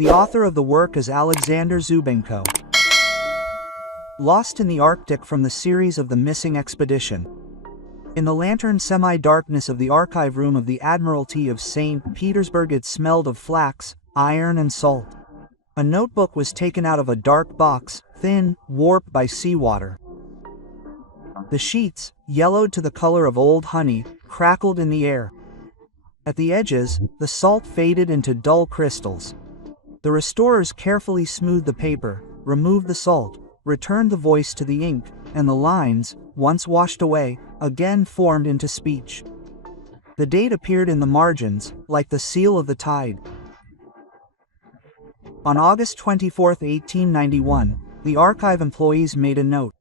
The author of the work is Alexander Zubenko. Lost in the Arctic from the series of The Missing Expedition. In the lantern semi-darkness of the archive room of the Admiralty of St. Petersburg it smelled of flax, iron and salt. A notebook was taken out of a dark box, thin, warped by seawater. The sheets, yellowed to the color of old honey, crackled in the air. At the edges, the salt faded into dull crystals. The restorers carefully smoothed the paper, removed the salt, returned the voice to the ink, and the lines, once washed away, again formed into speech. The date appeared in the margins, like the seal of the tide. On August 24, 1891, the archive employees made a note.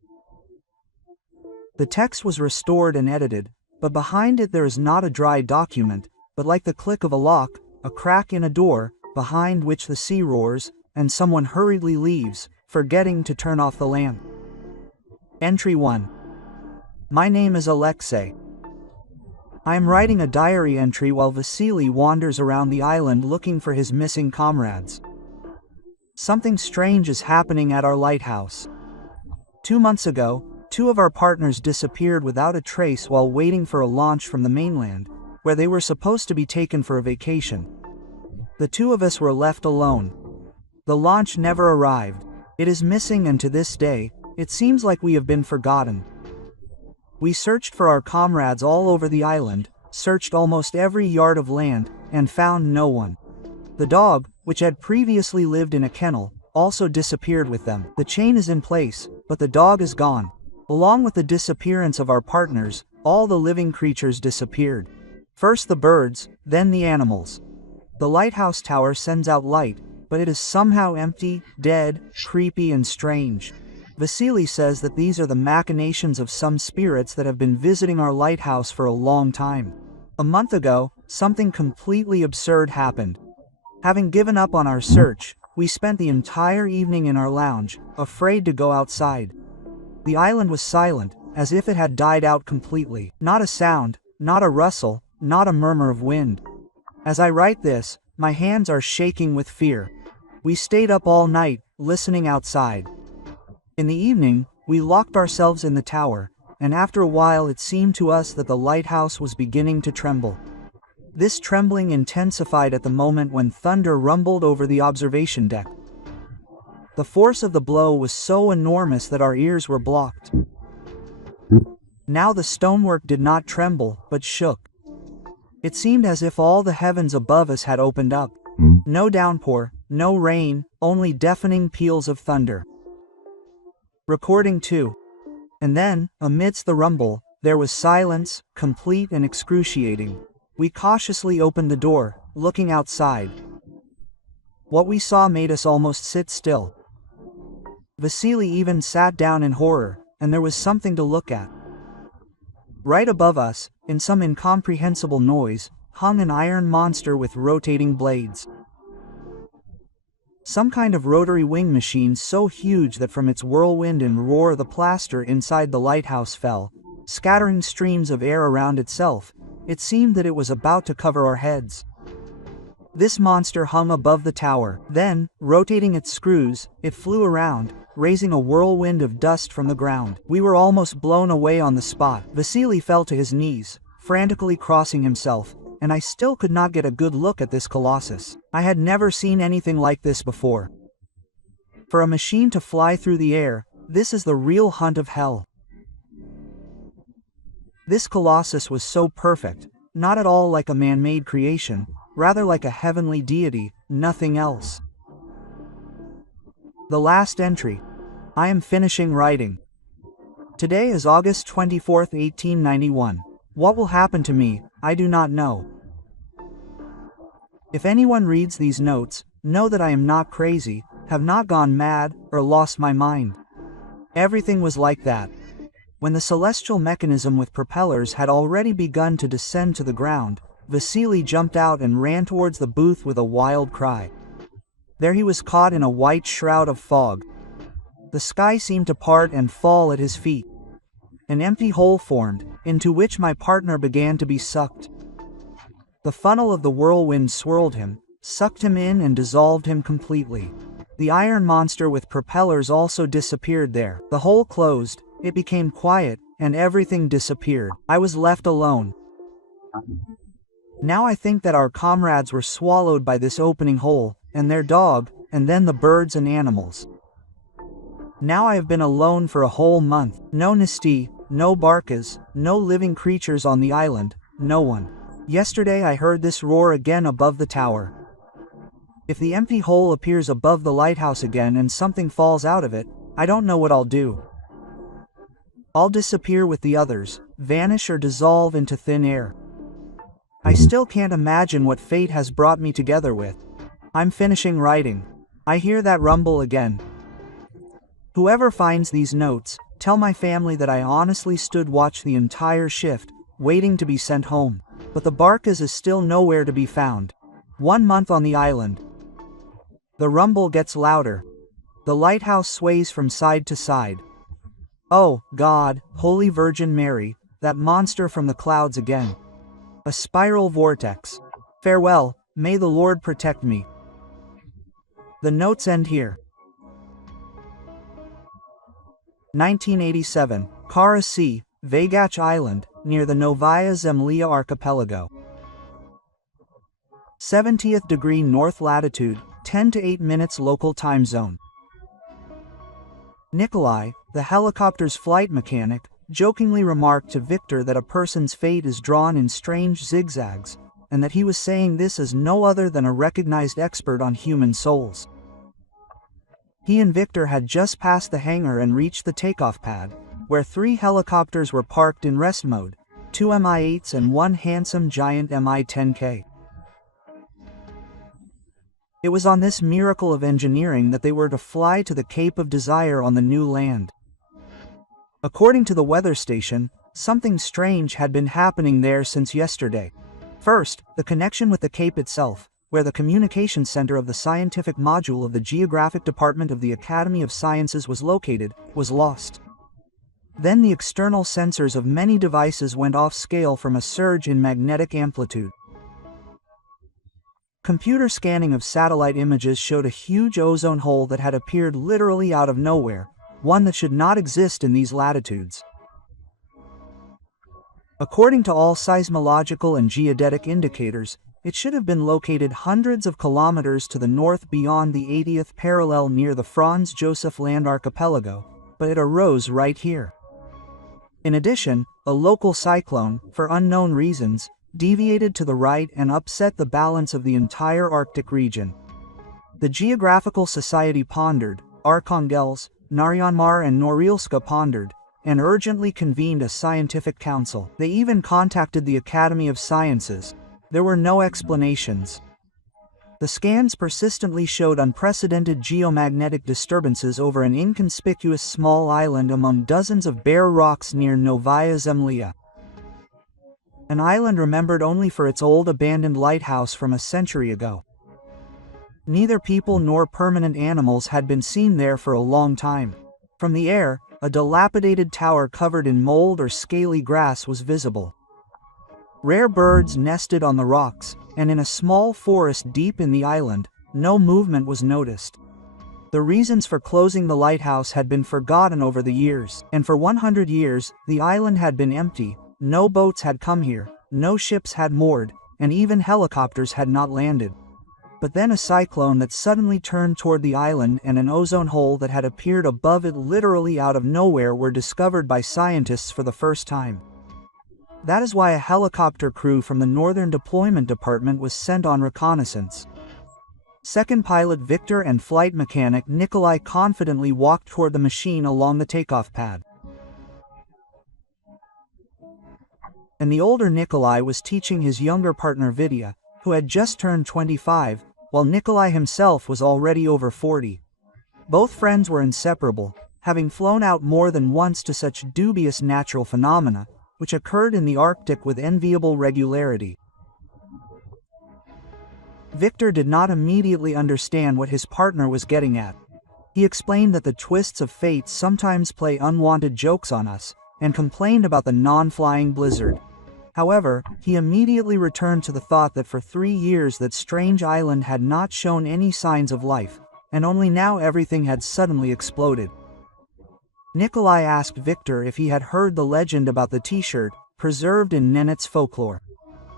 The text was restored and edited, but behind it there is not a dry document, but like the click of a lock, a crack in a door, behind which the sea roars, and someone hurriedly leaves, forgetting to turn off the lamp. Entry 1. My name is Alexei. I am writing a diary entry while Vasily wanders around the island looking for his missing comrades. Something strange is happening at our lighthouse. 2 months ago, 2 of our partners disappeared without a trace while waiting for a launch from the mainland, where they were supposed to be taken for a vacation. The 2 of us were left alone. The launch never arrived. It is missing, and to this day, it seems like we have been forgotten. We searched for our comrades all over the island, searched almost every yard of land, and found no one. The dog, which had previously lived in a kennel, also disappeared with them. The chain is in place, but the dog is gone. Along with the disappearance of our partners, all the living creatures disappeared. First the birds, then the animals. The lighthouse tower sends out light, but it is somehow empty, dead, creepy and strange. Vasily says that these are the machinations of some spirits that have been visiting our lighthouse for a long time. A month ago, something completely absurd happened. Having given up on our search, we spent the entire evening in our lounge, afraid to go outside. The island was silent, as if it had died out completely. Not a sound, not a rustle, not a murmur of wind. As I write this, my hands are shaking with fear. We stayed up all night, listening outside. In the evening, we locked ourselves in the tower, and after a while it seemed to us that the lighthouse was beginning to tremble. This trembling intensified at the moment when thunder rumbled over the observation deck. The force of the blow was so enormous that our ears were blocked. Now the stonework did not tremble, but shook. It seemed as if all the heavens above us had opened up. No downpour, no rain, only deafening peals of thunder. Recording 2. And then, amidst the rumble, there was silence, complete and excruciating. We cautiously opened the door, looking outside. What we saw made us almost sit still. Vasily even sat down in horror, and there was something to look at. Right above us, in some incomprehensible noise, hung an iron monster with rotating blades. Some kind of rotary wing machine so huge that from its whirlwind and roar the plaster inside the lighthouse fell, scattering streams of air around itself. It seemed that it was about to cover our heads. This monster hung above the tower. Then, rotating its screws, it flew around, raising a whirlwind of dust from the ground. We were almost blown away on the spot. Vasily fell to his knees, frantically crossing himself, and I still could not get a good look at this colossus. I had never seen anything like this before. For a machine to fly through the air, this is the real hunt of hell. This colossus was so perfect, not at all like a man-made creation, rather like a heavenly deity, nothing else. The last entry. I am finishing writing. Today is August 24, 1891. What will happen to me, I do not know. If anyone reads these notes, know that I am not crazy, have not gone mad, or lost my mind. Everything was like that. When the celestial mechanism with propellers had already begun to descend to the ground, Vasily jumped out and ran towards the booth with a wild cry. There he was caught in a white shroud of fog. The sky seemed to part and fall at his feet. An empty hole formed, into which my partner began to be sucked. The funnel of the whirlwind swirled him, sucked him in and dissolved him completely. The iron monster with propellers also disappeared there. The hole closed, it became quiet, and everything disappeared. I was left alone. Now I think that our comrades were swallowed by this opening hole, and their dog, and then the birds and animals. Now I have been alone for a whole month. No Nisti, no Barkas, no living creatures on the island, no one. Yesterday I heard this roar again above the tower. If the empty hole appears above the lighthouse again and something falls out of it, I don't know what I'll do. I'll disappear with the others, vanish or dissolve into thin air. I still can't imagine what fate has brought me together with. I'm finishing writing. I hear that rumble again. Whoever finds these notes, tell my family that I honestly stood watch the entire shift, waiting to be sent home. But the Barkas is still nowhere to be found. 1 month on the island. The rumble gets louder. The lighthouse sways from side to side. Oh, God, Holy Virgin Mary, that monster from the clouds again. A spiral vortex. Farewell, may the Lord protect me. The notes end here. 1987, Kara Sea, Vagach Island, near the Novaya Zemlya archipelago. 70th degree north latitude, 10 to 8 minutes local time zone. Nikolai, the helicopter's flight mechanic, jokingly remarked to Victor that a person's fate is drawn in strange zigzags, and that he was saying this as no other than a recognized expert on human souls. He and Victor had just passed the hangar and reached the takeoff pad, where 3 helicopters were parked in rest mode, 2 Mi-8s and 1 handsome giant Mi-10K. It was on this miracle of engineering that they were to fly to the Cape of Desire on the new land. According to the weather station, something strange had been happening there since yesterday. First, the connection with the Cape itself, where the communication center of the scientific module of the Geographic Department of the Academy of Sciences was located, was lost. Then the external sensors of many devices went off scale from a surge in magnetic amplitude. Computer scanning of satellite images showed a huge ozone hole that had appeared literally out of nowhere, one that should not exist in these latitudes. According to all seismological and geodetic indicators, it should have been located hundreds of kilometers to the north beyond the 80th parallel near the Franz Josef Land archipelago, but it arose right here. In addition, a local cyclone, for unknown reasons, deviated to the right and upset the balance of the entire Arctic region. The Geographical Society pondered, Arkhangelsk, Naryanmar and Norilsk pondered, and urgently convened a scientific council. They even contacted the Academy of Sciences. There were no explanations. The scans persistently showed unprecedented geomagnetic disturbances over an inconspicuous small island among dozens of bare rocks near Novaya Zemlya. An island remembered only for its old abandoned lighthouse from a century ago. Neither people nor permanent animals had been seen there for a long time. From the air, a dilapidated tower covered in mold or scaly grass was visible. Rare birds nested on the rocks, and in a small forest deep in the island, no movement was noticed. The reasons for closing the lighthouse had been forgotten over the years, and for 100 years, the island had been empty. No boats had come here, no ships had moored, and even helicopters had not landed. But then a cyclone that suddenly turned toward the island and an ozone hole that had appeared above it literally out of nowhere were discovered by scientists for the first time. That is why a helicopter crew from the Northern Deployment Department was sent on reconnaissance. Second pilot Victor and flight mechanic Nikolai confidently walked toward the machine along the takeoff pad. And the older Nikolai was teaching his younger partner Vidya, who had just turned 25, while Nikolai himself was already over 40. Both friends were inseparable, having flown out more than once to such dubious natural phenomena, which occurred in the Arctic with enviable regularity. Victor did not immediately understand what his partner was getting at. He explained that the twists of fate sometimes play unwanted jokes on us, and complained about the non-flying blizzard. However, he immediately returned to the thought that for 3 years that strange island had not shown any signs of life, and only now everything had suddenly exploded. Nikolai asked Victor if he had heard the legend about the t-shirt, preserved in Nenets folklore.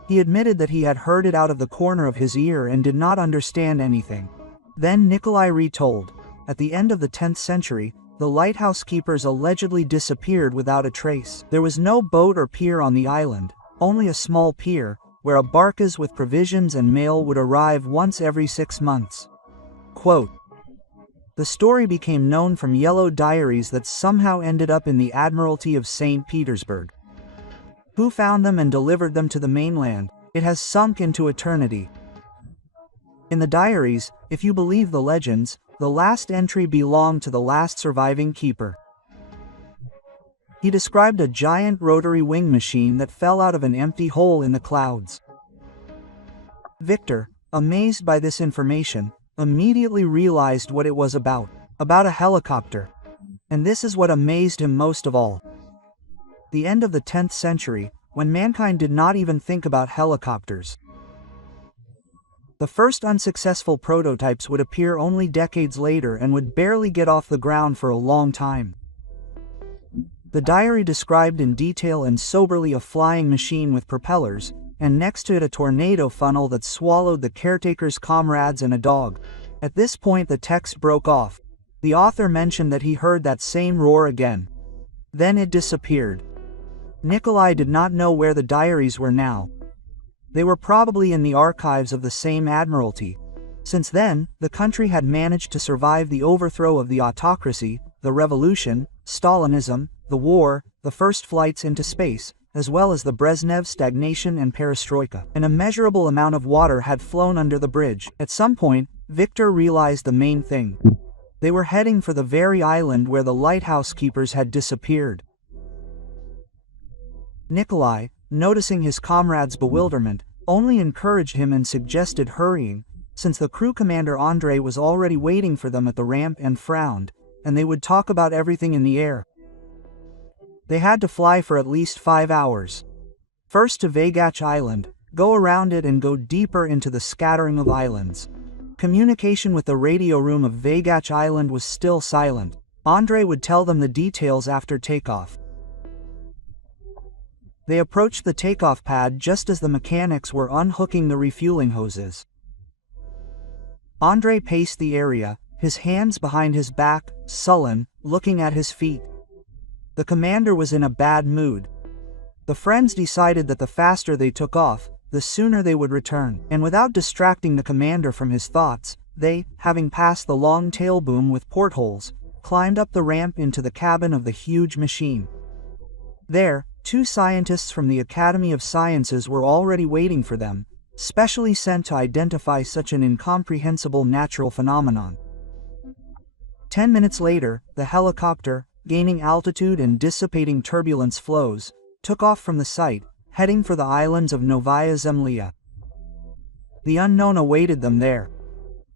He admitted that he had heard it out of the corner of his ear and did not understand anything. Then Nikolai retold. At the end of the 10th century, the lighthouse keepers allegedly disappeared without a trace. There was no boat or pier on the island, only a small pier, where a barcas with provisions and mail would arrive once every 6 months. Quote, "The story became known from yellow diaries that somehow ended up in the Admiralty of St. Petersburg. Who found them and delivered them to the mainland? It has sunk into eternity. In the diaries, if you believe the legends, the last entry belonged to the last surviving keeper." He described a giant rotary wing machine that fell out of an empty hole in the clouds. Victor, amazed by this information, immediately realized what it was about a helicopter. And this is what amazed him most of all. The end of the 10th century, when mankind did not even think about helicopters. The first unsuccessful prototypes would appear only decades later and would barely get off the ground for a long time. The diary described in detail and soberly a flying machine with propellers, and next to it a tornado funnel that swallowed the caretaker's comrades and a dog. At this point the text broke off. The author mentioned that he heard that same roar again. Then it disappeared. Nikolai did not know where the diaries were now. They were probably in the archives of the same admiralty. Since then, the country had managed to survive the overthrow of the autocracy, the revolution, Stalinism, the war, the first flights into space, as well as the Brezhnev stagnation and perestroika. An immeasurable amount of water had flown under the bridge. At some point, Victor realized the main thing. They were heading for the very island where the lighthouse keepers had disappeared. Nikolai, noticing his comrade's bewilderment, only encouraged him and suggested hurrying, since the crew commander Andrei was already waiting for them at the ramp and frowned, and they would talk about everything in the air. They had to fly for at least 5 hours. First to Vagach Island, go around it and go deeper into the scattering of islands. Communication with the radio room of Vagach Island was still silent. Andrei would tell them the details after takeoff. They approached the takeoff pad just as the mechanics were unhooking the refueling hoses. Andrei paced the area, his hands behind his back, sullen, looking at his feet. The commander was in a bad mood. The friends decided that the faster they took off, the sooner they would return, and without distracting the commander from his thoughts, they, having passed the long tail boom with portholes, climbed up the ramp into the cabin of the huge machine. There, 2 scientists from the Academy of Sciences were already waiting for them, specially sent to identify such an incomprehensible natural phenomenon. 10 minutes later, the helicopter, gaining altitude and dissipating turbulence flows, took off from the site, heading for the islands of Novaya Zemlya. The unknown awaited them there.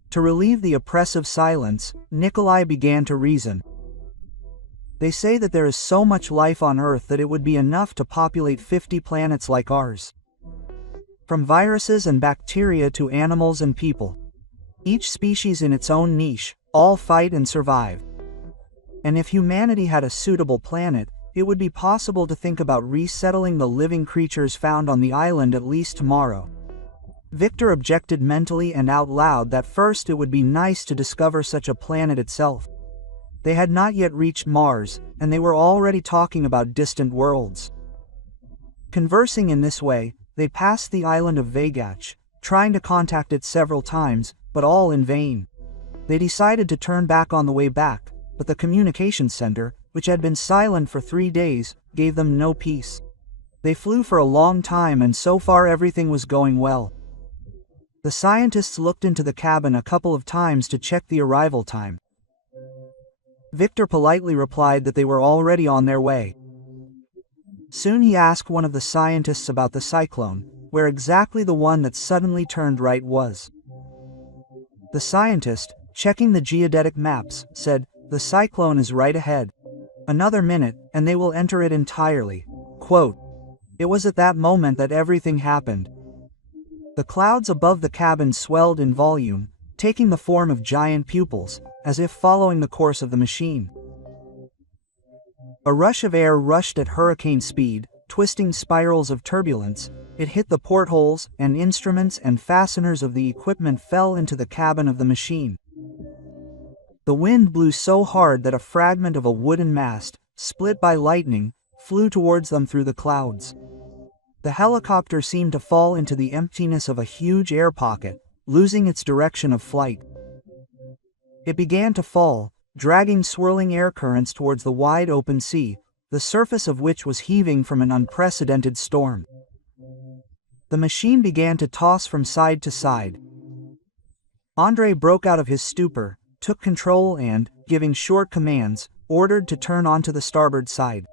To relieve the oppressive silence, Nikolai began to reason. They say that there is so much life on Earth that it would be enough to populate 50 planets like ours. From viruses and bacteria to animals and people. Each species in its own niche, all fight and survive. And if humanity had a suitable planet, it would be possible to think about resettling the living creatures found on the island at least tomorrow. Victor objected mentally and out loud that first it would be nice to discover such a planet itself. They had not yet reached Mars, and they were already talking about distant worlds. Conversing in this way, they passed the island of Vagach, trying to contact it several times, but all in vain. They decided to turn back on the way back, but the communications center, which had been silent for 3 days, gave them no peace. They flew for a long time and so far everything was going well. The scientists looked into the cabin a couple of times to check the arrival time. Victor politely replied that they were already on their way. Soon he asked one of the scientists about the cyclone, where exactly the one that suddenly turned right was. The scientist, checking the geodetic maps, said, "The cyclone is right ahead. Another minute, and they will enter it entirely." Quote, It was at that moment that everything happened. The clouds above the cabin swelled in volume, taking the form of giant pupils, as if following the course of the machine. A rush of air rushed at hurricane speed, twisting spirals of turbulence. It hit the portholes, and instruments and fasteners of the equipment fell into the cabin of the machine. The wind blew so hard that a fragment of a wooden mast, split by lightning, flew towards them through the clouds. The helicopter seemed to fall into the emptiness of a huge air pocket, losing its direction of flight. It began to fall, dragging swirling air currents towards the wide open sea, the surface of which was heaving from an unprecedented storm. The machine began to toss from side to side. Andre broke out of his stupor, took control and, giving short commands, ordered to turn onto the starboard side.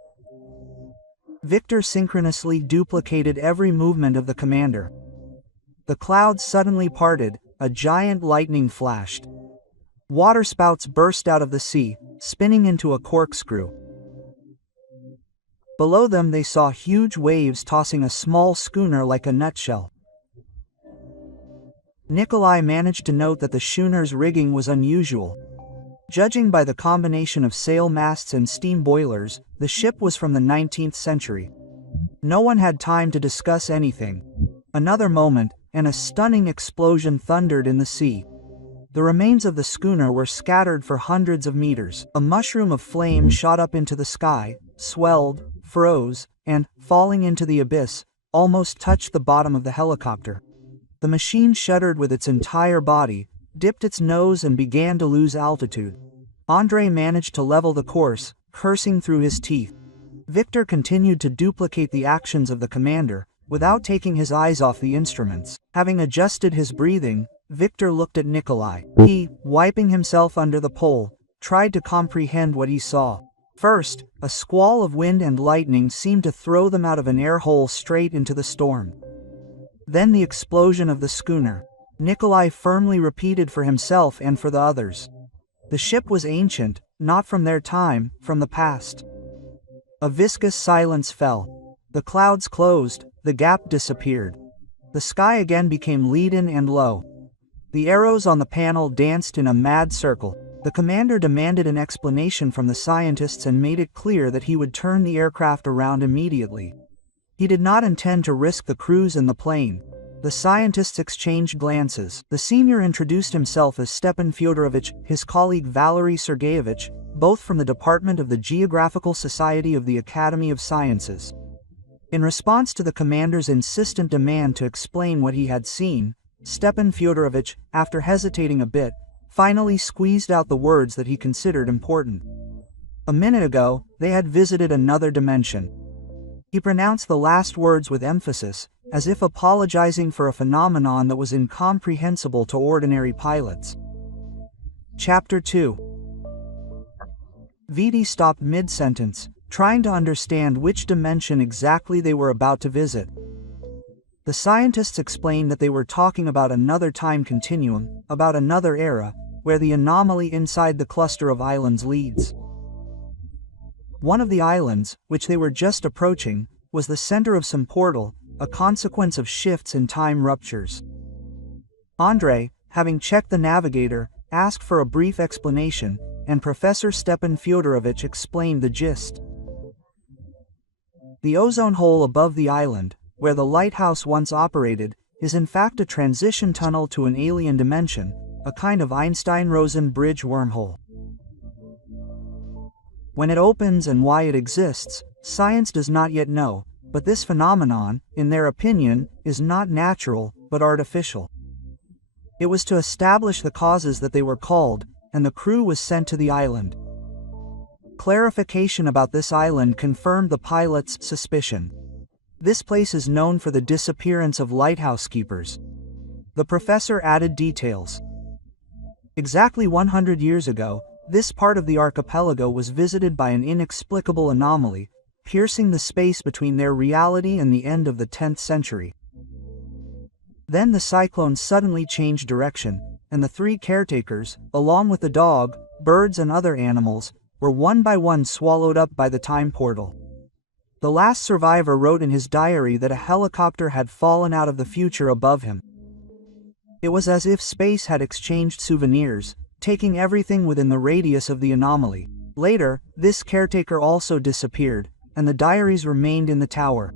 Victor synchronously duplicated every movement of the commander. The clouds suddenly parted, a giant lightning flashed. Waterspouts burst out of the sea, spinning into a corkscrew. Below them they saw huge waves tossing a small schooner like a nutshell. Nikolai managed to note that the schooner's rigging was unusual. Judging by the combination of sail masts and steam boilers, the ship was from the 19th century. No one had time to discuss anything. Another moment, and a stunning explosion thundered in the sea. The remains of the schooner were scattered for hundreds of meters. A mushroom of flame shot up into the sky, swelled, froze, and, falling into the abyss, almost touched the bottom of the helicopter. The machine shuddered with its entire body, dipped its nose and began to lose altitude. Andre managed to level the course, cursing through his teeth. Victor continued to duplicate the actions of the commander, without taking his eyes off the instruments. Having adjusted his breathing, Victor looked at Nikolai. He, wiping himself under the pole, tried to comprehend what he saw. First, a squall of wind and lightning seemed to throw them out of an air hole straight into the storm. Then the explosion of the schooner. Nikolai firmly repeated for himself and for the others. The ship was ancient, not from their time, from the past. A viscous silence fell. The clouds closed, the gap disappeared. The sky again became leaden and low. The arrows on the panel danced in a mad circle. The commander demanded an explanation from the scientists and made it clear that he would turn the aircraft around immediately. He did not intend to risk the crews and the plane. The scientists exchanged glances. The senior introduced himself as Stepan Fyodorovich, his colleague Valery Sergeyevich, both from the Department of the Geographical Society of the Academy of Sciences. In response to the commander's insistent demand to explain what he had seen, Stepan Fyodorovich, after hesitating a bit, finally squeezed out the words that he considered important. A minute ago, they had visited another dimension. He pronounced the last words with emphasis, as if apologizing for a phenomenon that was incomprehensible to ordinary pilots. Chapter 2. Viti stopped mid-sentence, trying to understand which dimension exactly they were about to visit. The scientists explained that they were talking about another time continuum, about another era, where the anomaly inside the cluster of islands leads. One of the islands, which they were just approaching, was the center of some portal, a consequence of shifts in time ruptures. Andre, having checked the navigator, asked for a brief explanation, and Professor Stepan Fyodorovich explained the gist. The ozone hole above the island, where the lighthouse once operated, is in fact a transition tunnel to an alien dimension, a kind of Einstein-Rosen bridge wormhole. When it opens and why it exists, science does not yet know, but this phenomenon, in their opinion, is not natural, but artificial. It was to establish the causes that they were called, and the crew was sent to the island. Clarification about this island confirmed the pilot's suspicion. This place is known for the disappearance of lighthouse keepers. The professor added details. Exactly 100 years ago, this part of the archipelago was visited by an inexplicable anomaly, piercing the space between their reality and the end of the 10th century. Then the cyclone suddenly changed direction, and the three caretakers, along with the dog, birds and other animals, were one by one swallowed up by the time portal. The last survivor wrote in his diary that a helicopter had fallen out of the future above him. It was as if space had exchanged souvenirs, taking everything within the radius of the anomaly. Later, this caretaker also disappeared, and the diaries remained in the tower.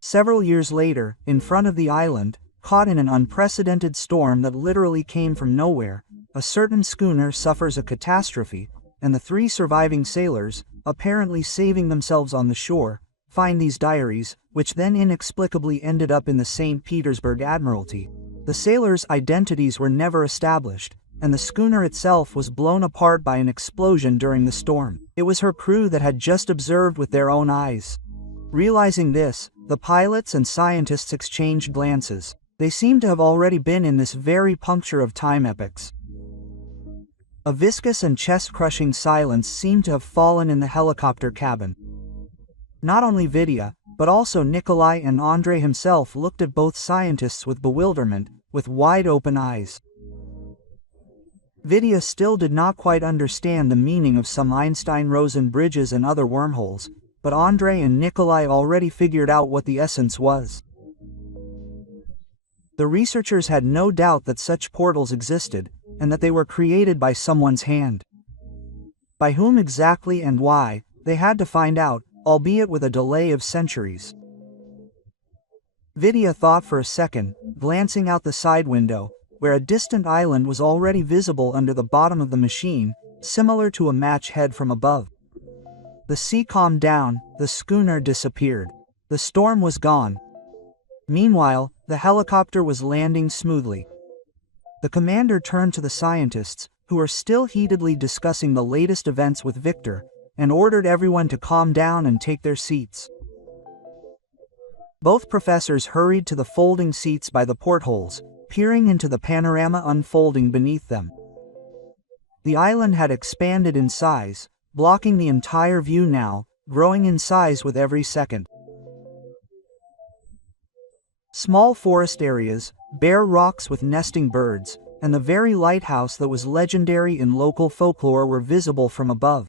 Several years later, in front of the island, caught in an unprecedented storm that literally came from nowhere, a certain schooner suffers a catastrophe, and the 3 surviving sailors, apparently saving themselves on the shore, find these diaries, which then inexplicably ended up in the St. Petersburg Admiralty. The sailors' identities were never established, and the schooner itself was blown apart by an explosion during the storm. It was her crew that had just observed with their own eyes. Realizing this, the pilots and scientists exchanged glances. They seemed to have already been in this very puncture of time epochs. A viscous and chest-crushing silence seemed to have fallen in the helicopter cabin. Not only Vidya, but also Nikolai and Andrei himself looked at both scientists with bewilderment, with wide-open eyes. Vidya still did not quite understand the meaning of some Einstein-Rosen bridges and other wormholes, but Andrei and Nikolai already figured out what the essence was. The researchers had no doubt that such portals existed, and that they were created by someone's hand. By whom exactly and why, they had to find out, albeit with a delay of centuries. Vidya thought for a second, glancing out the side window, where a distant island was already visible under the bottom of the machine, similar to a match head from above. The sea calmed down, the schooner disappeared. The storm was gone. Meanwhile, the helicopter was landing smoothly. The commander turned to the scientists, who were still heatedly discussing the latest events with Victor, and ordered everyone to calm down and take their seats. Both professors hurried to the folding seats by the portholes, peering into the panorama unfolding beneath them. The island had expanded in size, blocking the entire view now, growing in size with every second. Small forest areas, bare rocks with nesting birds, and the very lighthouse that was legendary in local folklore were visible from above.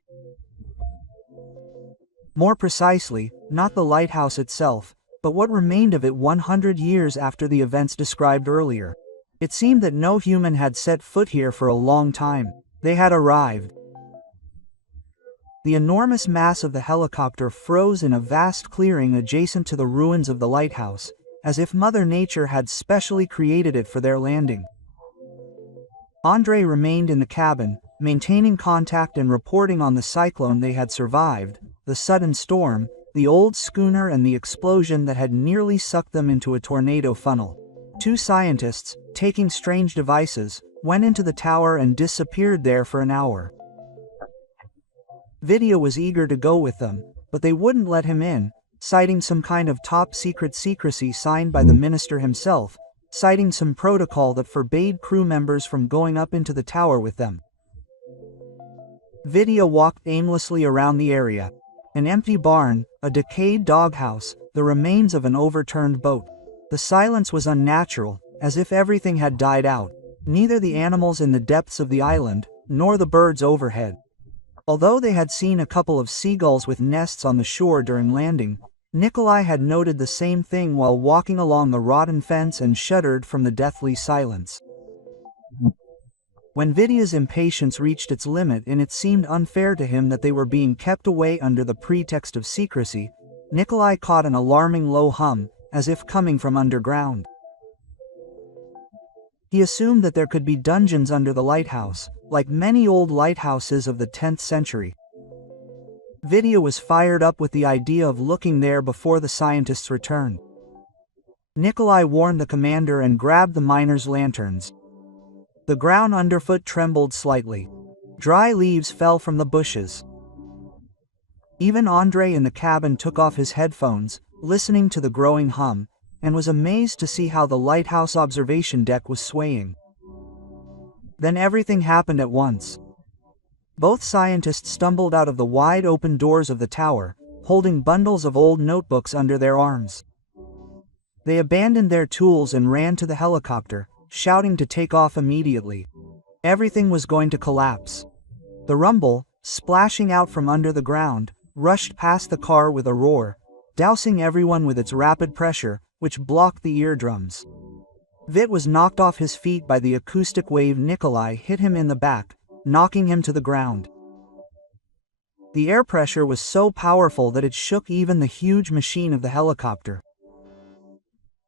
More precisely, not the lighthouse itself, but what remained of it 100 years after the events described earlier. It seemed that no human had set foot here for a long time. They had arrived. The enormous mass of the helicopter froze in a vast clearing adjacent to the ruins of the lighthouse, as if Mother Nature had specially created it for their landing. Andrei remained in the cabin, maintaining contact and reporting on the cyclone they had survived, the sudden storm, the old schooner and the explosion that had nearly sucked them into a tornado funnel. 2 scientists, taking strange devices, went into the tower and disappeared there for an hour. Vidya was eager to go with them, but they wouldn't let him in, citing some kind of top-secret secrecy signed by the minister himself, citing some protocol that forbade crew members from going up into the tower with them. Vidya walked aimlessly around the area. An empty barn, a decayed doghouse, the remains of an overturned boat. The silence was unnatural, as if everything had died out, neither the animals in the depths of the island, nor the birds overhead. Although they had seen a couple of seagulls with nests on the shore during landing, Nikolai had noted the same thing while walking along the rotten fence and shuddered from the deathly silence. When Vidya's impatience reached its limit and it seemed unfair to him that they were being kept away under the pretext of secrecy, Nikolai caught an alarming low hum, as if coming from underground. He assumed that there could be dungeons under the lighthouse, like many old lighthouses of the 10th century. Vidya was fired up with the idea of looking there before the scientists returned. Nikolai warned the commander and grabbed the miners' lanterns. The ground underfoot trembled slightly. Dry leaves fell from the bushes. Even Andrei in the cabin took off his headphones, listening to the growing hum, and was amazed to see how the lighthouse observation deck was swaying. Then everything happened at once. Both scientists stumbled out of the wide-open doors of the tower, holding bundles of old notebooks under their arms. They abandoned their tools and ran to the helicopter, shouting to take off immediately. Everything was going to collapse. The rumble, splashing out from under the ground, rushed past the car with a roar, dousing everyone with its rapid pressure, which blocked the eardrums. Vit was knocked off his feet by the acoustic wave. Nikolai hit him in the back, knocking him to the ground. The air pressure was so powerful that it shook even the huge machine of the helicopter.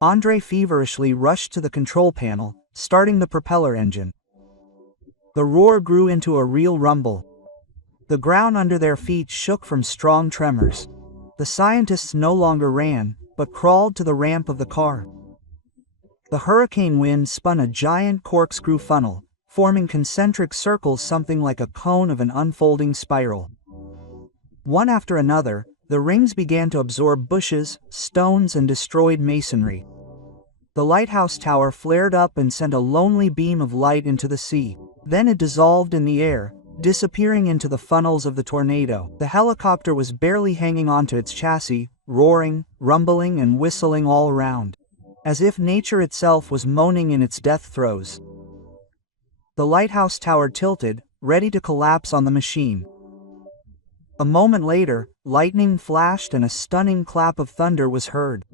Andrei feverishly rushed to the control panel, starting the propeller engine. The roar grew into a real rumble. The ground under their feet shook from strong tremors. The scientists no longer ran, but crawled to the ramp of the car. The hurricane wind spun a giant corkscrew funnel, forming concentric circles something like a cone of an unfolding spiral. One after another, the rings began to absorb bushes, stones, and destroyed masonry. The lighthouse tower flared up and sent a lonely beam of light into the sea. Then it dissolved in the air, disappearing into the funnels of the tornado. The helicopter was barely hanging onto its chassis, roaring, rumbling, and whistling all around, as if nature itself was moaning in its death throes. The lighthouse tower tilted, ready to collapse on the machine. A moment later, lightning flashed and a stunning clap of thunder was heard.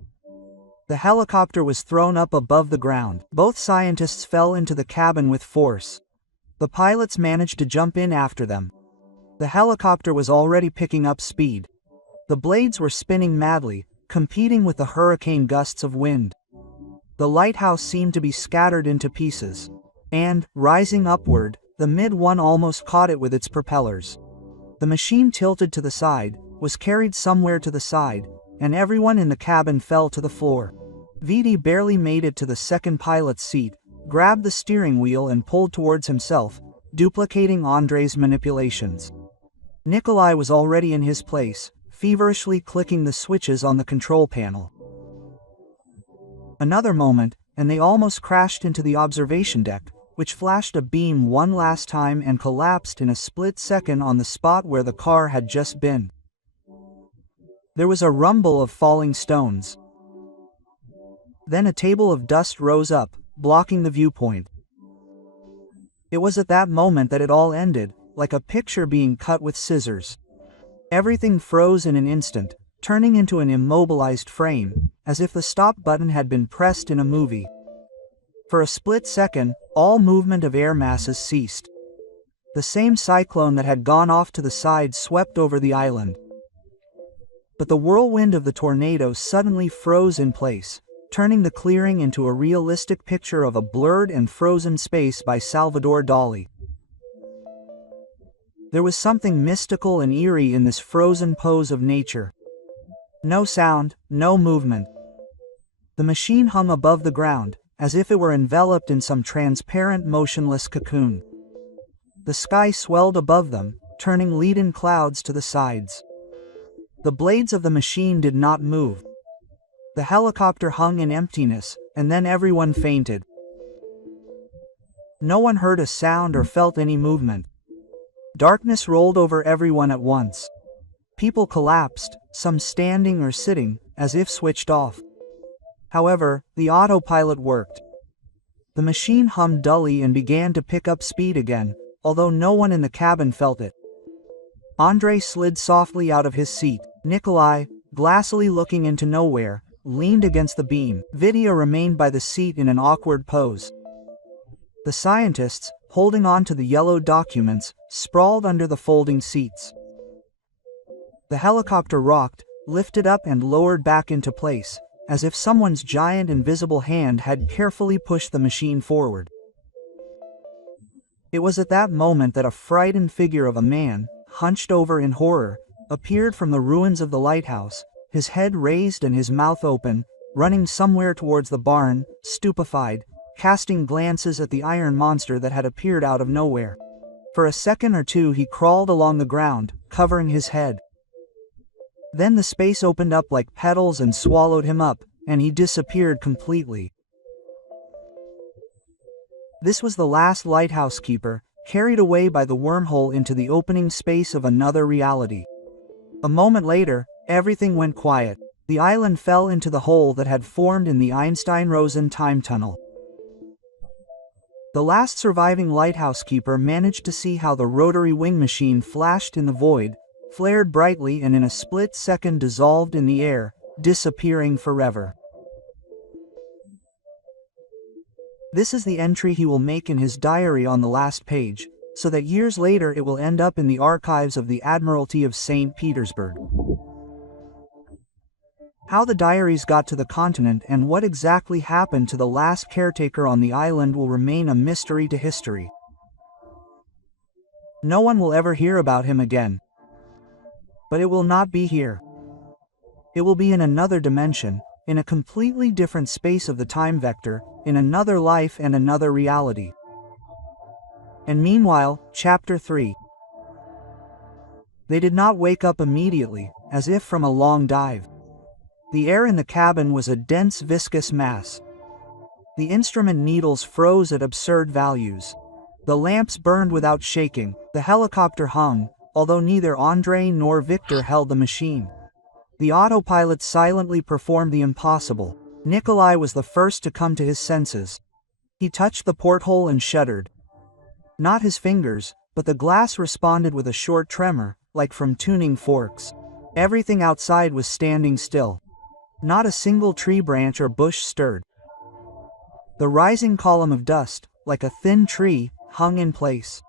The helicopter was thrown up above the ground. Both scientists fell into the cabin with force. The pilots managed to jump in after them. The helicopter was already picking up speed. The blades were spinning madly, competing with the hurricane gusts of wind. The lighthouse seemed to be scattered into pieces. And, rising upward, the mid-one almost caught it with its propellers. The machine tilted to the side, was carried somewhere to the side, and everyone in the cabin fell to the floor. Viti barely made it to the second pilot's seat, grabbed the steering wheel and pulled towards himself, duplicating Andrei's manipulations. Nikolai was already in his place, feverishly clicking the switches on the control panel. Another moment, and they almost crashed into the observation deck, which flashed a beam one last time and collapsed in a split second on the spot where the car had just been. There was a rumble of falling stones. Then a table of dust rose up, blocking the viewpoint. It was at that moment that it all ended, like a picture being cut with scissors. Everything froze in an instant, turning into an immobilized frame, as if the stop button had been pressed in a movie. For a split second, all movement of air masses ceased. The same cyclone that had gone off to the side swept over the island. But the whirlwind of the tornado suddenly froze in place, turning the clearing into a realistic picture of a blurred and frozen space by Salvador Dali. There was something mystical and eerie in this frozen pose of nature. No sound, no movement. The machine hung above the ground, as if it were enveloped in some transparent motionless cocoon. The sky swelled above them, turning leaden clouds to the sides. The blades of the machine did not move. The helicopter hung in emptiness, and then everyone fainted. No one heard a sound or felt any movement. Darkness rolled over everyone at once. People collapsed, some standing or sitting, as if switched off. However, the autopilot worked. The machine hummed dully and began to pick up speed again, although no one in the cabin felt it. Andrei slid softly out of his seat. Nikolai, glassily looking into nowhere, leaned against the beam. Vidya remained by the seat in an awkward pose. The scientists, holding on to the yellow documents, sprawled under the folding seats. The helicopter rocked, lifted up and lowered back into place, as if someone's giant invisible hand had carefully pushed the machine forward. It was at that moment that a frightened figure of a man, hunched over in horror, appeared from the ruins of the lighthouse, his head raised and his mouth open, running somewhere towards the barn, stupefied, casting glances at the iron monster that had appeared out of nowhere. For a second or two he crawled along the ground, covering his head. Then the space opened up like petals and swallowed him up, and he disappeared completely. This was the last lighthouse keeper, carried away by the wormhole into the opening space of another reality. A moment later, everything went quiet. The island fell into the hole that had formed in the Einstein-Rosen time tunnel. The last surviving lighthouse keeper managed to see how the rotary wing machine flashed in the void, flared brightly and in a split second dissolved in the air, disappearing forever. This is the entry he will make in his diary on the last page, so that years later it will end up in the archives of the Admiralty of St. Petersburg. How the diaries got to the continent and what exactly happened to the last caretaker on the island will remain a mystery to history. No one will ever hear about him again. But it will not be here. It will be in another dimension, in a completely different space of the time vector, in another life and another reality. And meanwhile, Chapter 3. They did not wake up immediately, as if from a long dive. The air in the cabin was a dense viscous mass. The instrument needles froze at absurd values. The lamps burned without shaking. The helicopter hung, although neither Andrei nor Victor held the machine. The autopilot silently performed the impossible. Nikolai was the first to come to his senses. He touched the porthole and shuddered. Not his fingers, but the glass responded with a short tremor, like from tuning forks. Everything outside was standing still. Not a single tree branch or bush stirred. The rising column of dust, like a thin tree, hung in place.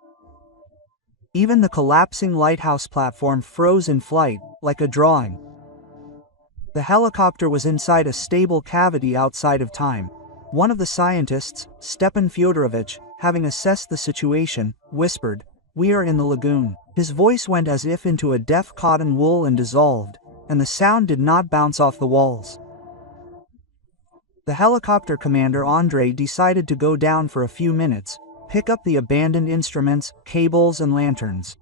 Even the collapsing lighthouse platform froze in flight, like a drawing. The helicopter was inside a stable cavity outside of time. One of the scientists, Stepan Fyodorovich, having assessed the situation, whispered, "We are in the lagoon." His voice went as if into a deaf cotton wool and dissolved, and the sound did not bounce off the walls. The helicopter commander Andrei decided to go down for a few minutes, pick up the abandoned instruments, cables and lanterns.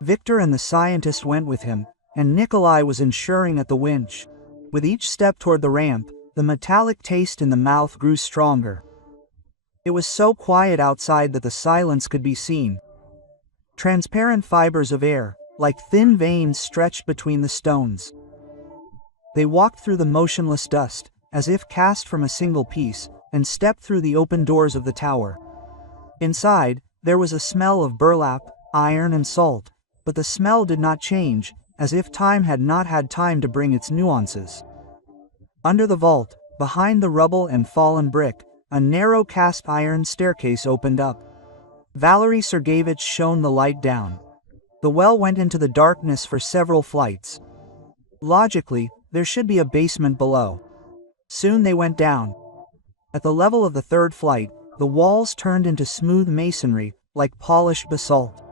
Victor and the scientist went with him, and Nikolai was ensuring at the winch. With each step toward the ramp, the metallic taste in the mouth grew stronger. It was so quiet outside that the silence could be seen. Transparent fibers of air, like thin veins stretched between the stones. They walked through the motionless dust, as if cast from a single piece, and stepped through the open doors of the tower. Inside, there was a smell of burlap, iron and salt, but the smell did not change, as if time had not had time to bring its nuances. Under the vault, behind the rubble and fallen brick, a narrow cast iron staircase opened up. Valery Sergeyevich shone the light down. The well went into the darkness for several flights. Logically, there should be a basement below. Soon they went down. At the level of the third flight, the walls turned into smooth masonry, like polished basalt.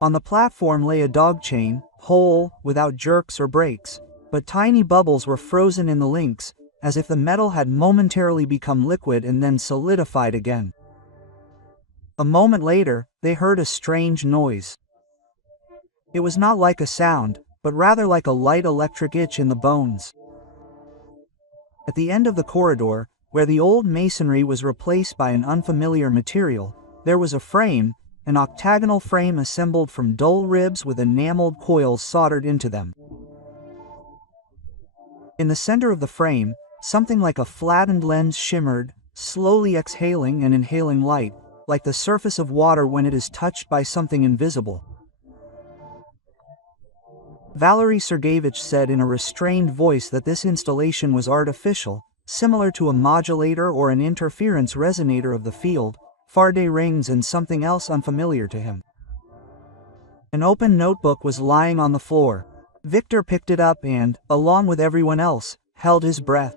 On the platform lay a dog chain, whole, without jerks or breaks, but tiny bubbles were frozen in the links, as if the metal had momentarily become liquid and then solidified again. A moment later, they heard a strange noise. It was not like a sound, but rather like a light electric itch in the bones. At the end of the corridor, where the old masonry was replaced by an unfamiliar material, there was a frame, an octagonal frame assembled from dull ribs with enameled coils soldered into them. In the center of the frame, something like a flattened lens shimmered, slowly exhaling and inhaling light, like the surface of water when it is touched by something invisible. Valery Sergeyevich said in a restrained voice that this installation was artificial, similar to a modulator or an interference resonator of the field, Faraday rings and something else unfamiliar to him. An open notebook was lying on the floor. Victor picked it up and, along with everyone else, held his breath.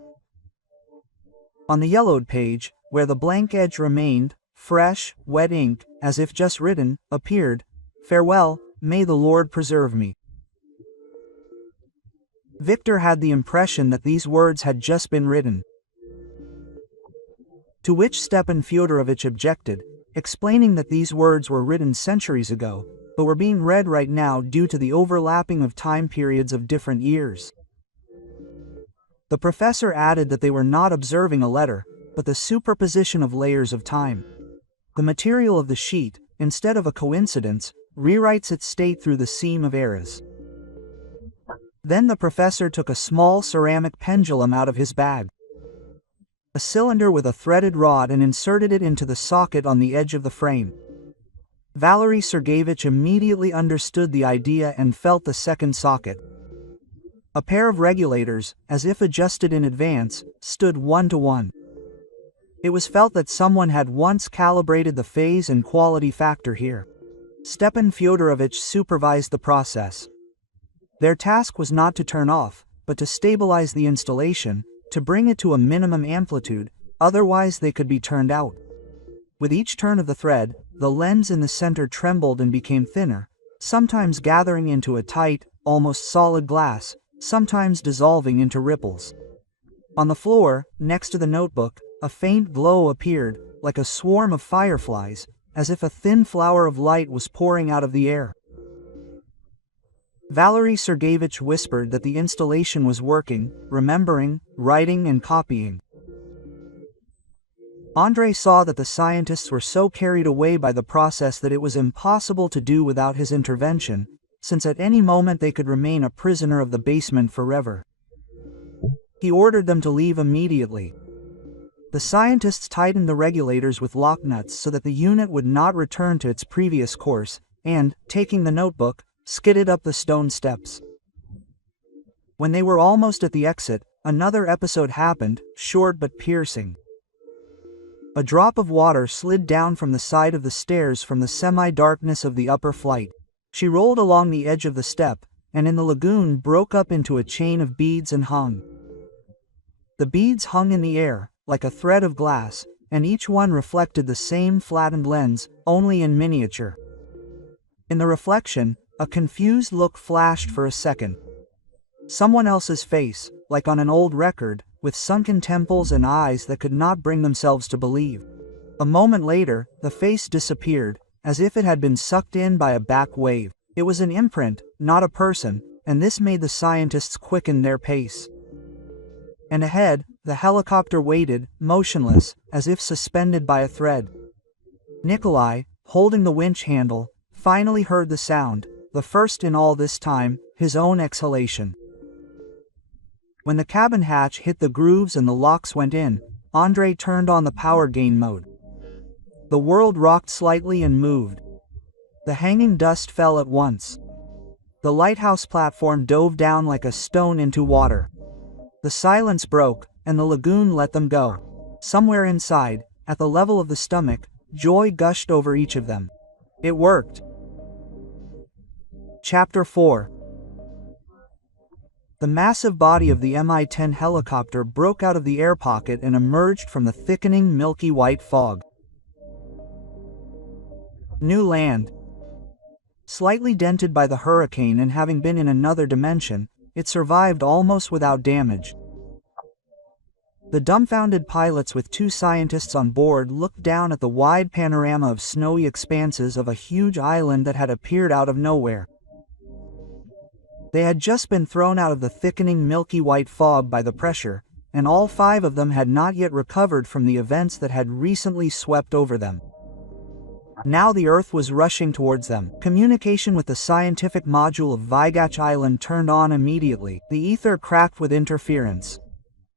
On the yellowed page, where the blank edge remained, fresh, wet ink, as if just written, appeared, "Farewell, may the Lord preserve me." Victor had the impression that these words had just been written. To which Stepan Fyodorovich objected, explaining that these words were written centuries ago, but were being read right now due to the overlapping of time periods of different years. The professor added that they were not observing a letter, but the superposition of layers of time. The material of the sheet, instead of a coincidence, rewrites its state through the seam of eras. Then the professor took a small ceramic pendulum out of his bag, a cylinder with a threaded rod, and inserted it into the socket on the edge of the frame. Valery Sergeyevich immediately understood the idea and felt the second socket. A pair of regulators, as if adjusted in advance, stood 1-to-1. It was felt that someone had once calibrated the phase and quality factor here. Stepan Fyodorovich supervised the process. Their task was not to turn off, but to stabilize the installation, to bring it to a minimum amplitude, otherwise they could be turned out. With each turn of the thread, the lens in the center trembled and became thinner, sometimes gathering into a tight, almost solid glass, sometimes dissolving into ripples. On the floor, next to the notebook, a faint glow appeared, like a swarm of fireflies, as if a thin flower of light was pouring out of the air. Valery Sergeyevich whispered that the installation was working, remembering, writing and copying. Andrei saw that the scientists were so carried away by the process that it was impossible to do without his intervention, since at any moment they could remain a prisoner of the basement forever. He ordered them to leave immediately. The scientists tightened the regulators with lock nuts so that the unit would not return to its previous course, and, taking the notebook, skidded up the stone steps. When they were almost at the exit, another episode happened, short but piercing. A drop of water slid down from the side of the stairs from the semi-darkness of the upper flight. She rolled along the edge of the step, and in the lagoon broke up into a chain of beads and hung. The beads hung in the air, like a thread of glass, and each one reflected the same flattened lens, only in miniature. In the reflection, a confused look flashed for a second. Someone else's face, like on an old record, with sunken temples and eyes that could not bring themselves to believe. A moment later, the face disappeared, as if it had been sucked in by a back wave. It was an imprint, not a person, and this made the scientists quicken their pace. And ahead, the helicopter waited, motionless, as if suspended by a thread. Nikolai, holding the winch handle, finally heard the sound, the first in all this time, his own exhalation. When the cabin hatch hit the grooves and the locks went in, Andrei turned on the power gain mode. The world rocked slightly and moved. The hanging dust fell at once. The lighthouse platform dove down like a stone into water. The silence broke, and the lagoon let them go. Somewhere inside, at the level of the stomach, joy gushed over each of them. It worked. Chapter 4. The massive body of the Mi-10 helicopter broke out of the air pocket and emerged from the thickening milky white fog. New land. Slightly dented by the hurricane and having been in another dimension, it survived almost without damage. The dumbfounded pilots with two scientists on board looked down at the wide panorama of snowy expanses of a huge island that had appeared out of nowhere. They had just been thrown out of the thickening milky white fog by the pressure, and all five of them had not yet recovered from the events that had recently swept over them. Now the Earth was rushing towards them. Communication with the scientific module of Vygach Island turned on immediately. The ether cracked with interference.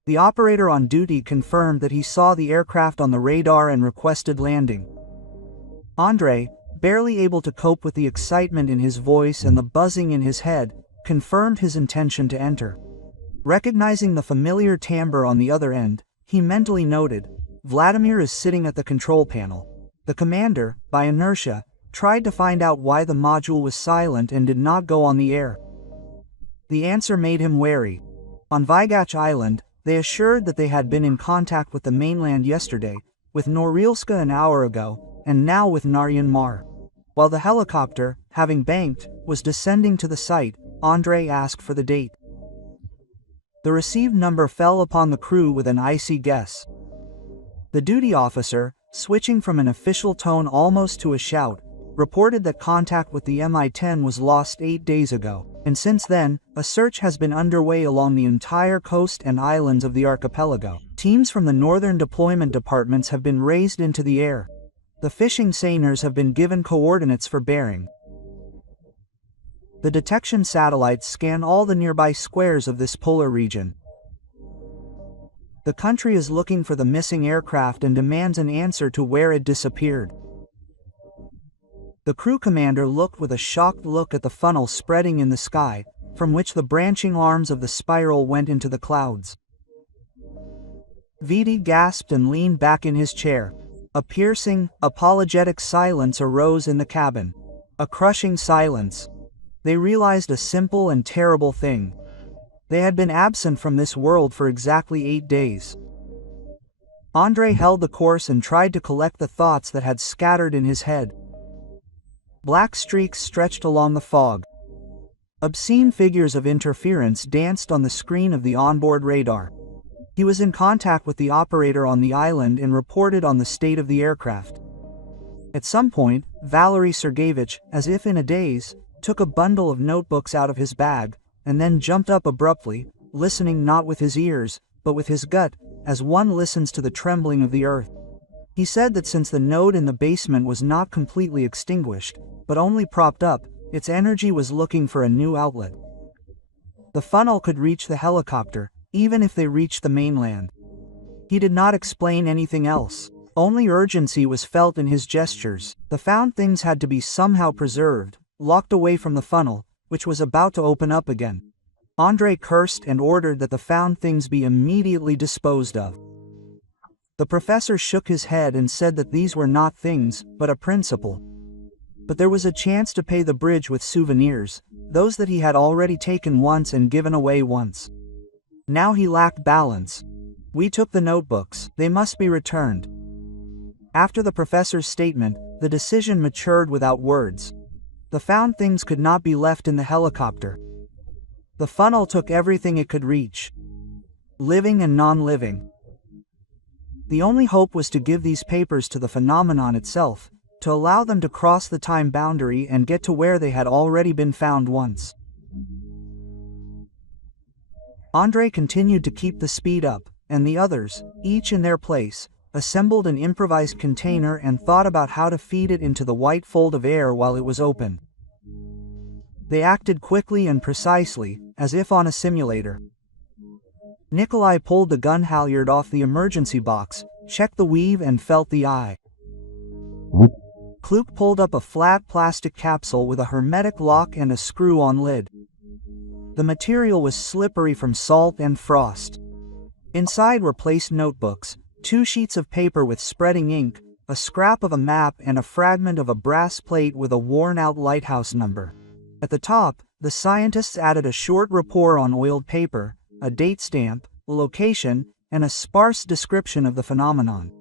The operator on duty confirmed that he saw the aircraft on the radar and requested landing. Andrei, barely able to cope with the excitement in his voice and the buzzing in his head, confirmed his intention to enter. Recognizing the familiar timbre on the other end, he mentally noted, Vladimir is sitting at the control panel. The commander, by inertia, tried to find out why the module was silent and did not go on the air. The answer made him wary. On Vygach Island, they assured that they had been in contact with the mainland yesterday, with Norilska an hour ago, and now with Naryan Mar. While the helicopter, having banked, was descending to the site, Andrei asked for the date. The received number fell upon the crew with an icy guess. The duty officer, switching from an official tone almost to a shout, reported that contact with the Mi-10 was lost 8 days ago, and since then, a search has been underway along the entire coast and islands of the archipelago. Teams from the northern deployment departments have been raised into the air. The fishing seiners have been given coordinates for bearing. The detection satellites scan all the nearby squares of this polar region. The country is looking for the missing aircraft and demands an answer to where it disappeared. The crew commander looked with a shocked look at the funnel spreading in the sky, from which the branching arms of the spiral went into the clouds. Viti gasped and leaned back in his chair. A piercing, apologetic silence arose in the cabin. A crushing silence. They realized a simple and terrible thing. They had been absent from this world for exactly 8 days. Andre held the course and tried to collect the thoughts that had scattered in his head. Black streaks stretched along the fog. Obscene figures of interference danced on the screen of the onboard radar. He was in contact with the operator on the island and reported on the state of the aircraft. At some point, Valery Sergeyevich, as if in a daze, took a bundle of notebooks out of his bag, and then jumped up abruptly, listening not with his ears, but with his gut, as one listens to the trembling of the earth. He said that since the node in the basement was not completely extinguished, but only propped up, its energy was looking for a new outlet. The funnel could reach the helicopter, even if they reached the mainland. He did not explain anything else. Only urgency was felt in his gestures. The found things had to be somehow preserved, locked away from the funnel, which was about to open up again. Andre cursed and ordered that the found things be immediately disposed of. The professor shook his head and said that these were not things, but a principle. But there was a chance to pay the bridge with souvenirs, those that he had already taken once and given away once. Now he lacked balance. We took the notebooks, they must be returned. After the professor's statement, the decision matured without words. The found things could not be left in the helicopter. The funnel took everything it could reach, living and non-living. The only hope was to give these papers to the phenomenon itself, to allow them to cross the time boundary and get to where they had already been found once. Andre continued to keep the speed up, and the others, each in their place, assembled an improvised container and thought about how to feed it into the white fold of air while it was open. They acted quickly and precisely, as if on a simulator. Nikolai pulled the gun halyard off the emergency box, checked the weave and felt the eye. Kluk pulled up a flat plastic capsule with a hermetic lock and a screw-on lid. The material was slippery from salt and frost. Inside were placed notebooks, 2 sheets of paper with spreading ink, a scrap of a map and a fragment of a brass plate with a worn-out lighthouse number. At the top, the scientists added a short report on oiled paper, a date stamp, a location, and a sparse description of the phenomenon.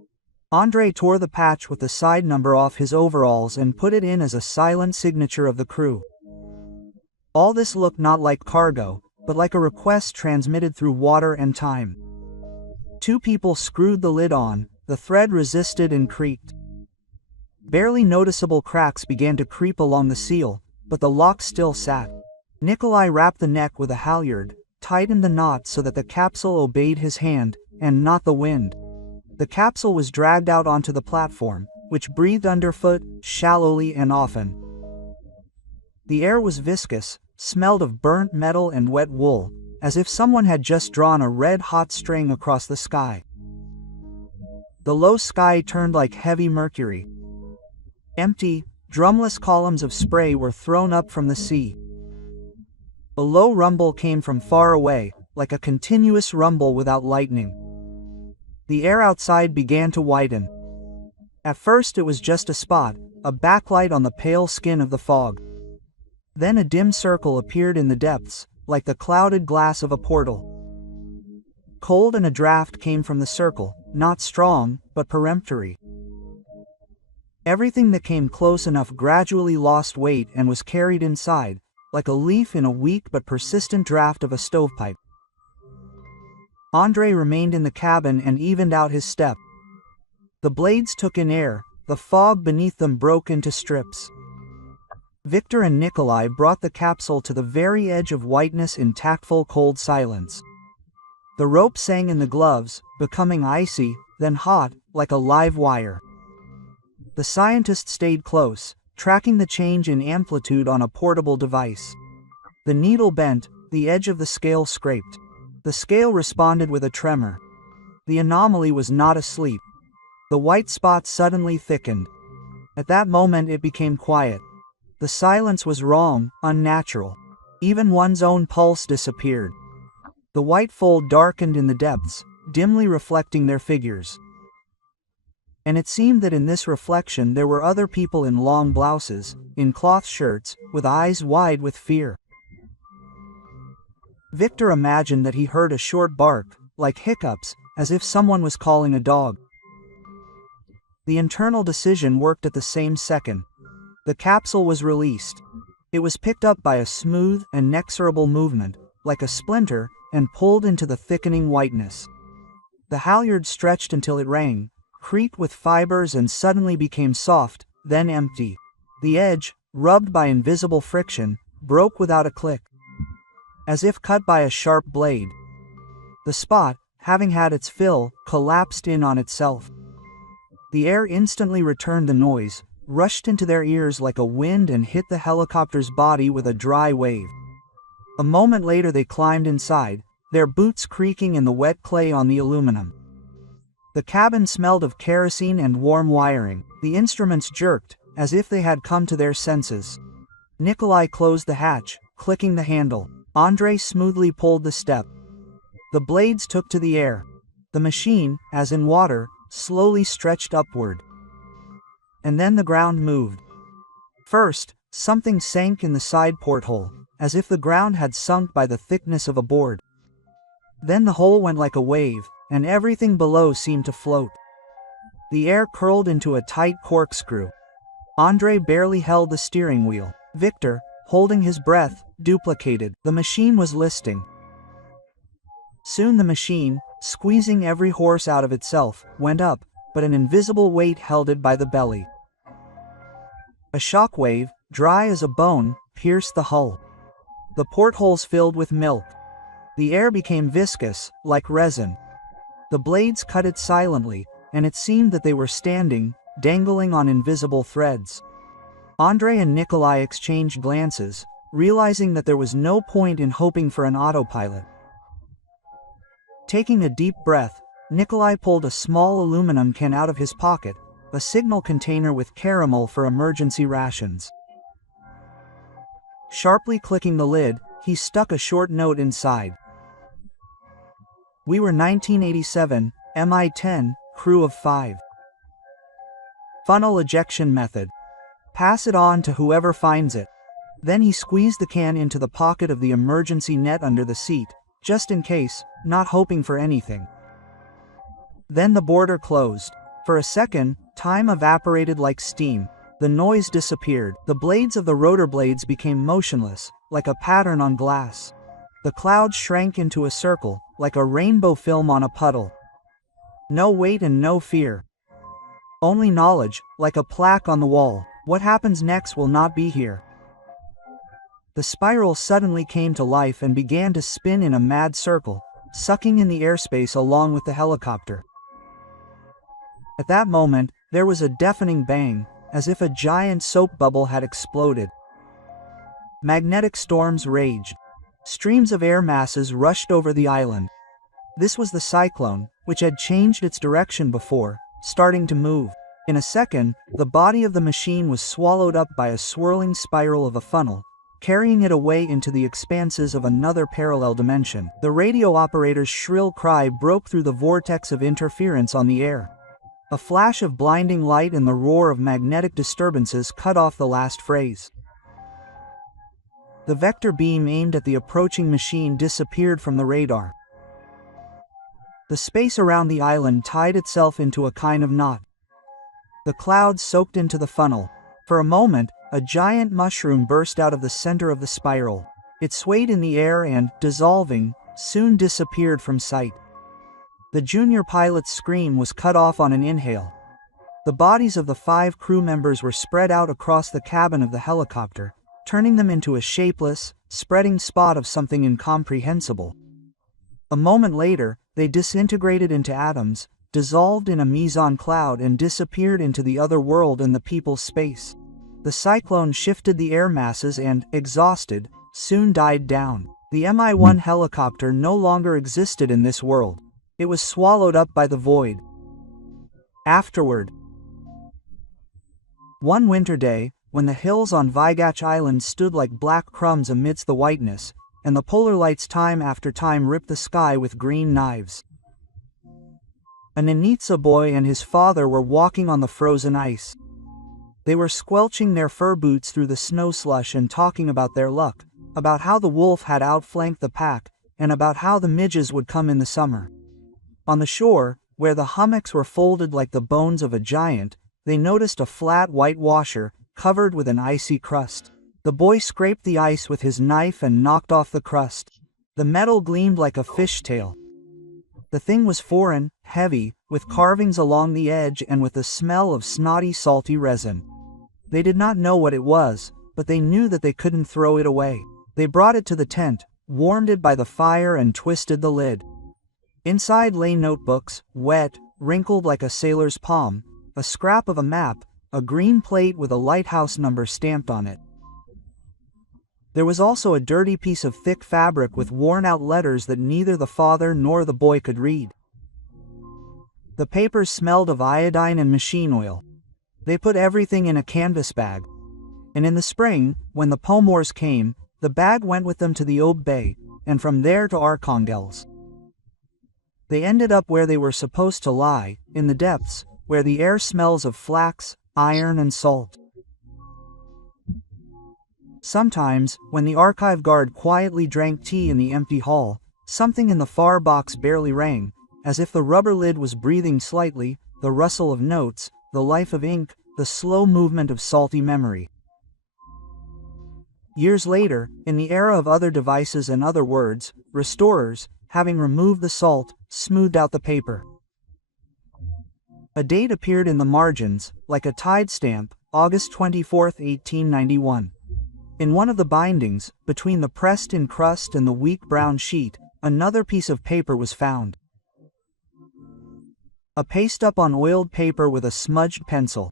Andre tore the patch with the side number off his overalls and put it in as a silent signature of the crew. All this looked not like cargo, but like a request transmitted through water and time. 2 people screwed the lid on, the thread resisted and creaked. Barely noticeable cracks began to creep along the seal, but the lock still sat. Nikolai wrapped the neck with a halyard, tightened the knot so that the capsule obeyed his hand, and not the wind. The capsule was dragged out onto the platform, which breathed underfoot, shallowly and often. The air was viscous, smelled of burnt metal and wet wool, as if someone had just drawn a red-hot string across the sky. The low sky turned like heavy mercury. Empty, drumless columns of spray were thrown up from the sea. A low rumble came from far away, like a continuous rumble without lightning. The air outside began to widen. At first it was just a spot, a backlight on the pale skin of the fog. Then a dim circle appeared in the depths, like the clouded glass of a portal. Cold and a draft came from the circle, not strong, but peremptory. Everything that came close enough gradually lost weight and was carried inside, like a leaf in a weak but persistent draft of a stovepipe. Andre remained in the cabin and evened out his step. The blades took in air, the fog beneath them broke into strips. Victor and Nikolai brought the capsule to the very edge of whiteness in tactful cold silence. The rope sang in the gloves, becoming icy, then hot, like a live wire. The scientist stayed close, tracking the change in amplitude on a portable device. The needle bent, the edge of the scale scraped. The scale responded with a tremor. The anomaly was not asleep. The white spot suddenly thickened. At that moment it became quiet. The silence was wrong, unnatural. Even one's own pulse disappeared. The white fold darkened in the depths, dimly reflecting their figures. And it seemed that in this reflection there were other people in long blouses, in cloth shirts, with eyes wide with fear. Victor imagined that he heard a short bark, like hiccups, as if someone was calling a dog. The internal decision worked at the same second. The capsule was released. It was picked up by a smooth, inexorable movement, like a splinter, and pulled into the thickening whiteness. The halyard stretched until it rang, creaked with fibers and suddenly became soft, then empty. The edge, rubbed by invisible friction, broke without a click, as if cut by a sharp blade. The spot, having had its fill, collapsed in on itself. The air instantly returned the noise, rushed into their ears like a wind and hit the helicopter's body with a dry wave. A moment later they climbed inside, their boots creaking in the wet clay on the aluminum. The cabin smelled of kerosene and warm wiring. The instruments jerked, as if they had come to their senses. Nikolai closed the hatch, clicking the handle. Andrei smoothly pulled the step. The blades took to the air. The machine, as in water, slowly stretched upward. And then the ground moved. First, something sank in the side porthole, as if the ground had sunk by the thickness of a board. Then the hole went like a wave, and everything below seemed to float. The air curled into a tight corkscrew. Andrei barely held the steering wheel. Victor, holding his breath, duplicated. The machine was listing. Soon the machine, squeezing every horse out of itself, went up, but an invisible weight held it by the belly. A shock wave, dry as a bone, pierced the hull. The portholes filled with milk. The air became viscous, like resin. The blades cut it silently, and it seemed that they were standing, dangling on invisible threads. Andrei and Nikolai exchanged glances, realizing that there was no point in hoping for an autopilot. Taking a deep breath, Nikolai pulled a small aluminum can out of his pocket, a signal container with caramel for emergency rations. Sharply clicking the lid, he stuck a short note inside. We were 1987, Mi-10, crew of 5. Funnel ejection method. Pass it on to whoever finds it. Then he squeezed the can into the pocket of the emergency net under the seat, just in case, not hoping for anything. Then the border closed. For a second, time evaporated like steam. The noise disappeared. The blades of the rotor blades became motionless, like a pattern on glass. The clouds shrank into a circle, like a rainbow film on a puddle. No weight and no fear. Only knowledge, like a plaque on the wall. What happens next will not be here. The spiral suddenly came to life and began to spin in a mad circle, sucking in the airspace along with the helicopter. At that moment, there was a deafening bang, as if a giant soap bubble had exploded. Magnetic storms raged. Streams of air masses rushed over the island. This was the cyclone, which had changed its direction before, starting to move. In a second, the body of the machine was swallowed up by a swirling spiral of a funnel, carrying it away into the expanses of another parallel dimension. The radio operator's shrill cry broke through the vortex of interference on the air. A flash of blinding light and the roar of magnetic disturbances cut off the last phrase. The vector beam aimed at the approaching machine disappeared from the radar. The space around the island tied itself into a kind of knot. The clouds soaked into the funnel. For a moment, a giant mushroom burst out of the center of the spiral. It swayed in the air and, dissolving, soon disappeared from sight. The junior pilot's scream was cut off on an inhale. The bodies of the 5 crew members were spread out across the cabin of the helicopter, turning them into a shapeless, spreading spot of something incomprehensible. A moment later, they disintegrated into atoms, dissolved in a meson cloud and disappeared into the other world and the people's space. The cyclone shifted the air masses and, exhausted, soon died down. The Mi-1 helicopter no longer existed in this world. It was swallowed up by the void. Afterward, One winter day, when the hills on Vygach Island stood like black crumbs amidst the whiteness, and the polar lights time after time ripped the sky with green knives. A Nenitsa boy and his father were walking on the frozen ice. They were squelching their fur boots through the snow slush and talking about their luck, about how the wolf had outflanked the pack, and about how the midges would come in the summer. On the shore, where the hummocks were folded like the bones of a giant, they noticed a flat white washer, covered with an icy crust. The boy scraped the ice with his knife and knocked off the crust. The metal gleamed like a fishtail. The thing was foreign, heavy, with carvings along the edge and with the smell of snotty, salty resin. They did not know what it was, but they knew that they couldn't throw it away. They brought it to the tent, warmed it by the fire and twisted the lid. Inside lay notebooks, wet, wrinkled like a sailor's palm, a scrap of a map, a green plate with a lighthouse number stamped on it. There was also a dirty piece of thick fabric with worn-out letters that neither the father nor the boy could read. The papers smelled of iodine and machine oil. They put everything in a canvas bag. And in the spring, when the Pomors came, the bag went with them to the Ob Bay, and from there to Arkhangelsk. They ended up where they were supposed to lie, in the depths, where the air smells of flax, iron and salt. Sometimes, when the archive guard quietly drank tea in the empty hall, something in the far box barely rang, as if the rubber lid was breathing slightly, the rustle of notes, the life of ink, the slow movement of salty memory. Years later, in the era of other devices and other words, restorers, having removed the salt, smoothed out the paper. A date appeared in the margins, like a tide stamp, August 24, 1891. In one of the bindings, between the pressed-in crust and the weak brown sheet, another piece of paper was found. A paste-up on oiled paper with a smudged pencil.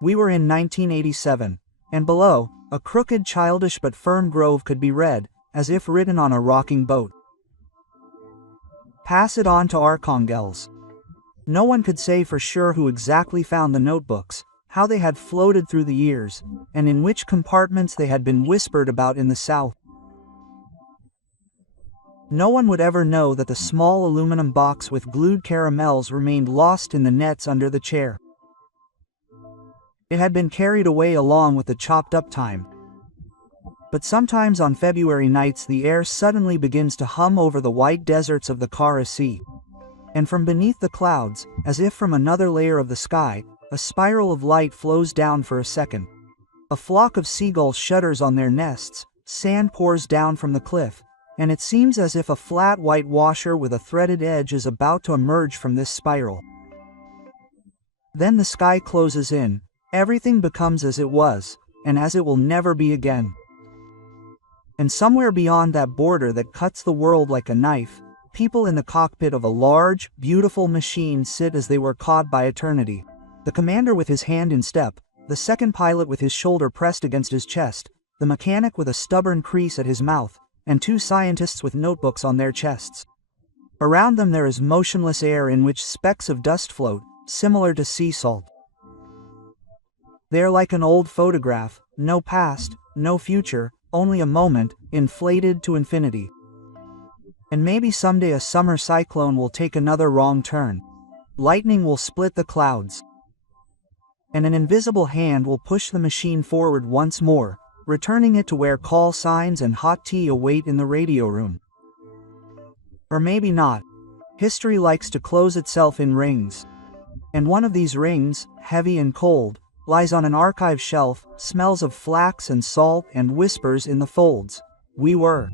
We were in 1987, and below, a crooked, childish but firm grove could be read, as if written on a rocking boat. Pass it on to Arkhangelsk. No one could say for sure who exactly found the notebooks, how they had floated through the years, and in which compartments they had been whispered about in the south. No one would ever know that the small aluminum box with glued caramels remained lost in the nets under the chair. It had been carried away along with the chopped-up time. But sometimes on February nights the air suddenly begins to hum over the white deserts of the Kara Sea. And from beneath the clouds, as if from another layer of the sky, a spiral of light flows down for a second. A flock of seagulls shudders on their nests, sand pours down from the cliff, and it seems as if a flat white washer with a threaded edge is about to emerge from this spiral. Then the sky closes in, everything becomes as it was, and as it will never be again. And somewhere beyond that border that cuts the world like a knife, people in the cockpit of a large, beautiful machine sit as they were caught by eternity. The commander with his hand in step, the second pilot with his shoulder pressed against his chest, the mechanic with a stubborn crease at his mouth, and two scientists with notebooks on their chests. Around them there is motionless air in which specks of dust float, similar to sea salt. They are like an old photograph, no past, no future, only a moment, inflated to infinity. And maybe someday a summer cyclone will take another wrong turn. Lightning will split the clouds. And an invisible hand will push the machine forward once more, returning it to where call signs and hot tea await in the radio room. Or maybe not. History likes to close itself in rings. And one of these rings, heavy and cold, lies on an archive shelf, smells of flax and salt and whispers in the folds. We were.